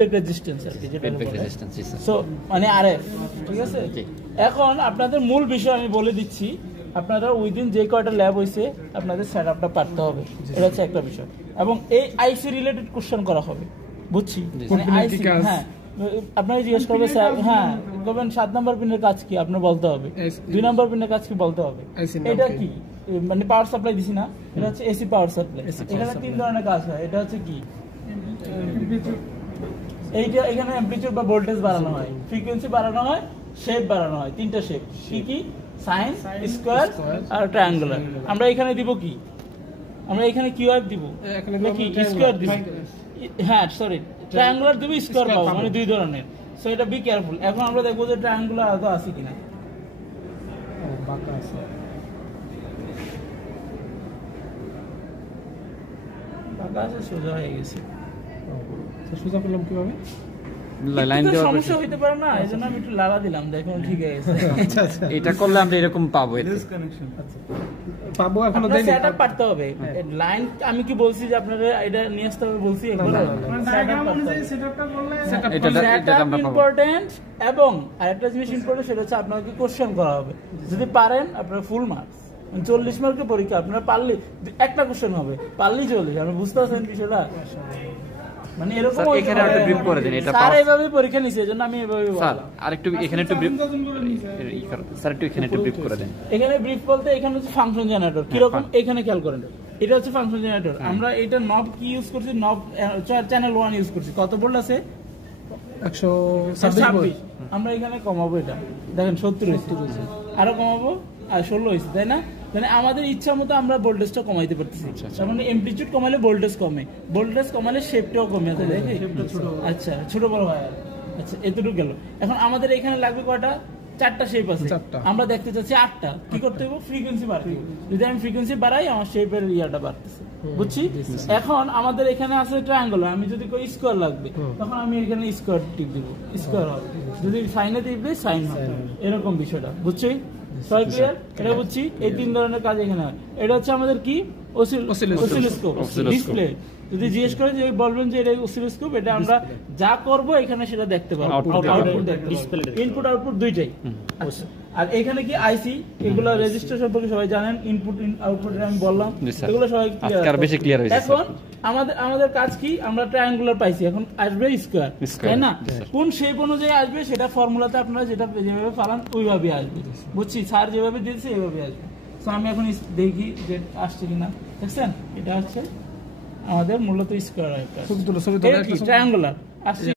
Resistance আর কি, যেটা so মানে আরএফ, ঠিক আছে। এখন আপনাদের মূল বিষয় আমি বলে দিচ্ছি, আপনারা উইদিন যে কয়টা ল্যাব হয়েছে আপনাদের সেটআপটা পারতে হবে, এটা হচ্ছে একটা বিষয়। এবং এই আইসি রিলেটেড কোশ্চেন করা হবে, বুঝছি, মানে আইসি। হ্যাঁ, আপনাকে জিজ্ঞেস করবে স্যার, হ্যাঁ বলবেন 7 নম্বর পিনের কাজ কি, আপনার বলতে হবে। 2 নম্বর পিনের কাজ কি বলতে হবে। এটা কি মানে পাওয়ার সাপ্লাই দিছি না, এটা হচ্ছে এসি পাওয়ার সাপ্লাই। এখানে 3 ধরনের কাজ হয়, এটা হচ্ছে কি, এইটা এখানে অ্যাম্পলিটিউড বা ভোল্টেজ বাড়ানো হয়, ফ্রিকোয়েন্সি বাড়ানো হয়, শেপ বাড়ানো হয়। 3টা শেপ কি কি, সাইন, স্কয়ার আর ট্রায়াঙ্গুলার। আমরা এখানে দিব কি, আমরা এখানে কিউব দিব নাকি স্কয়ার দিব? হ্যাঁ সরি, ট্রায়াঙ্গুলার দিব, স্কয়ার পাবো, মানে 2 ধরনের। সো এটা বি কেয়ারফুল। এখন আমরা দেখবো যে ট্রায়াঙ্গুলার আদৌ আছে কিনা। বাঁকা আছে, বাঁকা আছে, সোজা হয়ে গেছে। সোজা করলাম কিভাবে? লাইন দেওয়ার সমস্যা হইতে পারে না, এজন্য আমি একটু লালা দিলাম, দেখুন ঠিক হয়ে গেছে। আচ্ছা আচ্ছা, এটা করলে আমরা এরকম পাবো, ডিসকানেকশন পাবো। এখন সেটআপ পারতে হবে। লাইন আমি কি বলছি যে আপনারা এটা নিয়ে আসতে হবে বলছি, একবার ডায়াগ্রাম অনুযায়ী সেটআপটা করলে এটা আমরা পাবো। ইম্পর্টেন্ট। এবং আরেকটা জিনিস ইম্পর্টেন্ট, সেটা হচ্ছে আপনাকে কোশ্চেন করা হবে। যদি পারেন আপনারা ফুল মার্কস, 40 মার্কের পরীক্ষা, আপনারা পারলে একটা কোশ্চেন হবে, পারলেই 40। আপনি বুঝতে পারছেন বিষয়টা? মানে এরকম এখানে একটা ব্রিফ করে দেন, এটা স্যার এইভাবে পরীক্ষা নিছে, এজন্য আমি এইভাবে বললাম। স্যার আরেকটু এখানে একটু ব্রিফ, স্যার একটু এখানে একটু ব্রিফ করে দেন। এখানে ব্রিফ বলতে এখানে হচ্ছে ফাংশন জেনারেটর কি রকম, এখানে খেয়াল করেন, এটা হচ্ছে ফাংশন জেনারেটর। আমরা এটা নব কি ইউজ করছি, নব চ্যানেল 1 ইউজ করছি। কত ভোল্ট আছে? 126। আমরা এখানে কমাবো, এটা দেখেন 70 হয়েছে, আরো কমাবো, আর 16 হয়েছে, তাই না? মানে আমাদের ইচ্ছা মতো আমরা ভোল্টেজটা কমাইতে পারতেছি। তার মানে অ্যাম্পলিটিউড কমালে ভোল্টেজ কমে, ভোল্টেজ কমালে শেপটাও কমে। আচ্ছা, ছোট বড় হয়। আচ্ছা, এতটুকু গেল। এখন আমাদের এখানে লাগবে কয়টা? 4টা শেপ আছে, আমরা দেখতে চাচ্ছি 8টা। কি করতে হবে? ফ্রিকোয়েন্সি বাড়াতে হবে। যদি আমি ফ্রিকোয়েন্সি বাড়াই, আমার শেপের ইয়াটা বাড়তেছে, বুঝছি। এখন আমাদের এখানে আছে ট্রায়াঙ্গুলার, আমি যদি কই স্কয়ার লাগবে, তখন আমি এখানে স্কয়ার টিপ দিব, স্কয়ার হবে। যদি সাইনে দিবে, সাইন হবে। এরকম বিষয়টা, বুঝছি? সবাই ক্লিয়ার? এটা বুঝছি। এই 3 ধরনের কাজ এখানে হয়। এটা হচ্ছে আমাদের কি, অসিলোস্কোপ, ডিসপ্লে। যদি জিজ্ঞেস করেন যে বলবেন যে এটা অসিলোস্কোপ, এটা আমরা যা করব এখানে সেটা দেখতে পারবো, আউটপুট ডিসপ্লে, ইনপুট আউটপুট দুইটাই। আচ্ছা, আর এখানে কি আইসি, এগুলো রেজিস্টার সম্পর্কে সবাই জানেন, ইনপুট আউটপুট আমি বললাম, এগুলো সবাই ক্লিয়ার হয়েছে। এখন আমাদের কাজ কি, আমরা ট্রায়াঙ্গুলার পাইছি, এখন আসবে স্কয়ার, তাই না? কোন শেপ অনুযায়ী আসবে সেটা ফর্মুলাতে আপনারা যেটা যেভাবে পালান ওইভাবে আসবে, বুঝছি। স্যার যেভাবে দিয়েছে এইভাবে আসবে। তো আমি এখন দেখি যে আসছে কিনা। দেখছেন, এটা হচ্ছে আমাদের মূলত স্কয়ার, ট্রায়াঙ্গুলার আসছে।